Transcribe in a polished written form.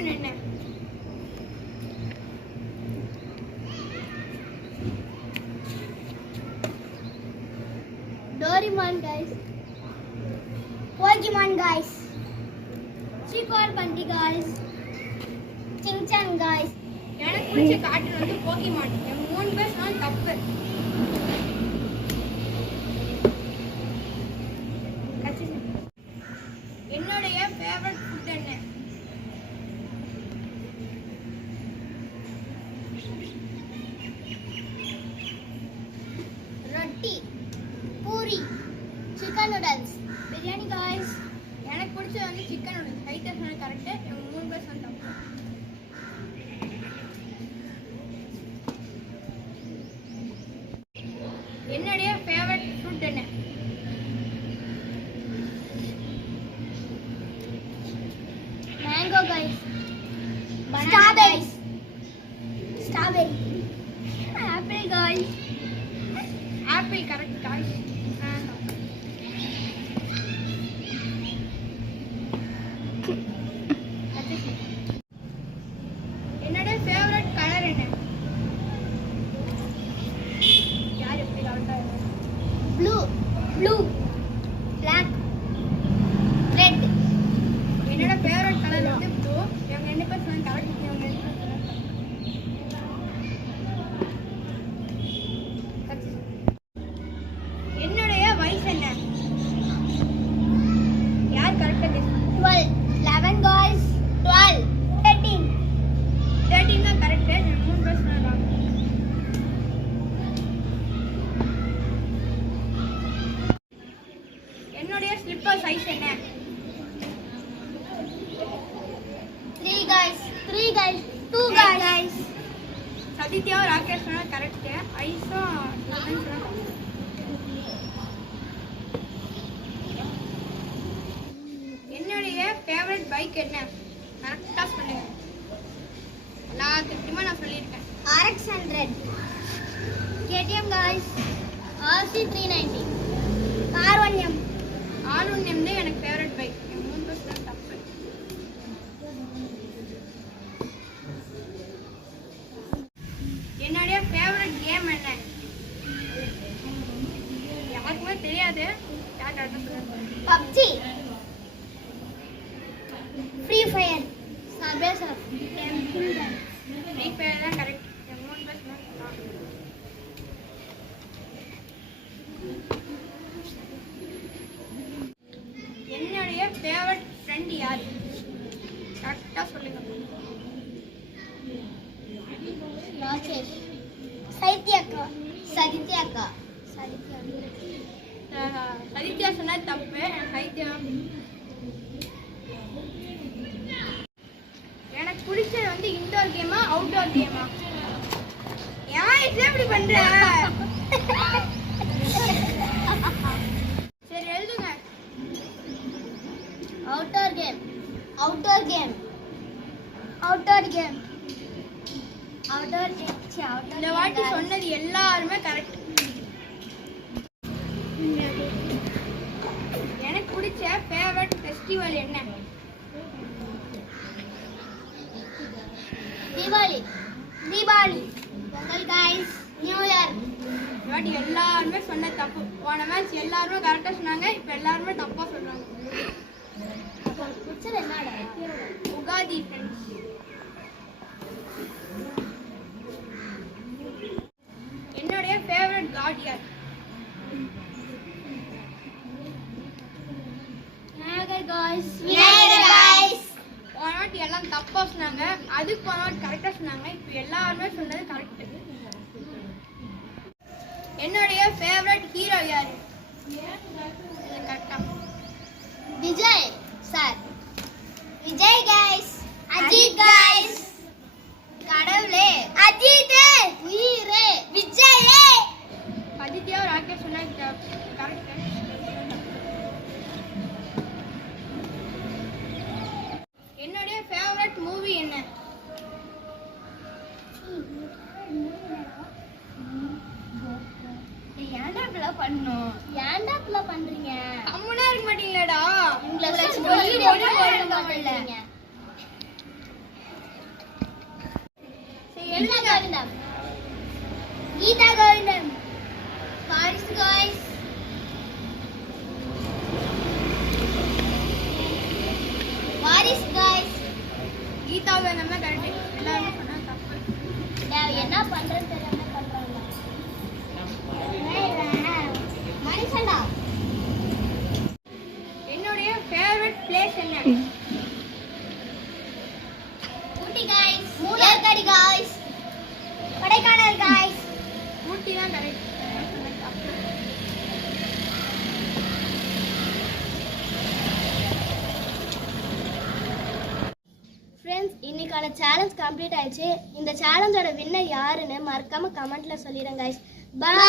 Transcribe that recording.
Cartoon என்ன? Doraemon guys. Pokemon guys. Super Bunny guys. Chin-chan guys. எனக்கு பிடிச்ச cartoon வந்து போக்கிமான். என் 3 பேர் சொன்னா தப்பு. என்னுடைய ஃபேவரட் ஃபுட் என்ன? Roti. Puri. Chicken noodles. Biryani guys. எனக்கு பிடிச்சது வந்து சிக்கன் நூடுல்ஸ். ரைட்டா சொன்னா கரெக்ட். என் 3 பேர் சொன்னா தப்பு. என்னுடைய ஃபேவரட் ஃப்ரூட் என்ன? Mango guys. Strawberries. Strawberry. Apple guys. Apple correct guys. என்னுடைய ஃபேவரட் கலர் என்ன? யார் எப்படி கரெக்டா? Blue. Blue. Black. Red. என்னோட ஃபேவரட் கலர் வந்து ப்ளூ. இவங்க 2 பேர் சொன்னா கரெக்ட். இவங்க 2 பேர் சொன்னா தப்பு. என்னுடைய வயசு என்ன? யார் கரெக்டா கெஸ்? 12. 11 guys. 12. 13. 13 தான் கரெக்ட். 3 பேர் சொன்னா என்னுடைய ஸ்லிப்பர் சைஸ் என்ன? 3 guys. 3 guys. 2 guys. சதித்யா ராகேஷ் சொன்னா கரெக்ட். ஐஸும் சொன்னா என்னுடைய ஃபேவரட் பைக் என்ன? கரெக்டா சொல்லுங்க. எல்லாத்துக்குமே நான் சொல்லியிருக்கேன். RX 100. KTM guys. RC 390. R1M. R1M தான் எனக்கு ஃபேவரட் பைக். 3 பேர் சொன்னா தப்பு. என்னுடைய ஃபேவரட் கேம் என்ன? யாருக்குமே தெரியாது. யார் கரெக்டா சொல்லுங்க. PUBG. Free Fire. Subway Surf. Temple Run. Free fire தான் கரெக்ட். 3 பேர் சொன்னா தப்பு. என்னுடைய ஃபேவரட் ஃப்ரெண்ட் யார்? கரெக்டா சொல்லுங்க. Rakesh. Saithyaka. Sadithyaka. சதித்யா சொன்னா தப்பு. சைத்யம். எனக்கு பிடிச்சது வந்து இன்டோர் கேமா அவுட்டோர் கேமா? ஏன் இது எப்படி பண்ற? சரி எழுதுங்க. Outdoor game. Outdoor game. Outdoor game. Outdoor game. இந்த வாட்டி சொன்னது எல்லாருமே கரெக்ட். எனக்கு பிடிச்ச ஃபேவரட் ஃபெஸ்டிவல் என்ன? Diwali. Diwali. Pongal guys. New Year. இந்த வாட்டி எல்லாருமே சொன்ன தப்பு. போன மேட்ச் எல்லாருமே கரெக்டா சொன்னாங்க. இப்போ எல்லாருமே தப்பா சொல்றாங்க. பிடிச்சது என்னடா? உகாதி ஃப்ரெண்ட்ஸ். என்னுடைய ஃபேவரட் காட் யார்? Vinayagar guys. Vinayagar guys. போன வாட்டி எல்லாம் தப்பா சொன்னாங்க. அதுக்கு போன வாட்டி கரெக்டா சொன்னாங்க. இப்போ எல்லாருமே சொன்னது கரெக்ட். என்னுடைய ஃபேவரட் ஹீரோ யாரு? கரெக்டா. Vijay sir. Vijay guys. Ajit guys. கடவுளே. அஜித். உயிரே. விஜயே. சதித்யா ராகேஷ் சொன்னா கரெக்ட். என்னுடைய ஃபேவரட் மூவி என்ன? ஏன்டா இப்படி பண்ணோம்? ஏன்டா இப்படி பண்றீங்க? கம்முனா இருக்க மாட்டீங்களாடா? உங்களை சொல்லி போட மாட்டீங்க. கீதா கோவிந்தம். கீதா கோவிந்தம். வாரிசு காய்ஸ். வாரிசு காய்ஸ். கீதா கோவிந்தம் தான் கரெக்ட். எல்லாருமே சொன்னது தப்பு. என்ன பண்றேன்னு தெரியாம பண்றாங்க. மனுஷன்டா. என்னுடைய ஃபேவரட் பிளேஸ் என்ன? ஊட்டி காய்ஸ். மூலார்காடு காய்ஸ். கொடைக்கானல் காய்ஸ். ஊட்டி தான் கரெக்ட். சொன்னது தப்பு. ஃப்ரெண்ட்ஸ், இன்னைக்கான சேலஞ்ச் கம்ப்ளீட் ஆயிடுச்சு. இந்த சேலஞ்சோட வின்னர் யாருன்னு மறக்காம கமெண்ட்ல சொல்லிடுங்க guys. Bye.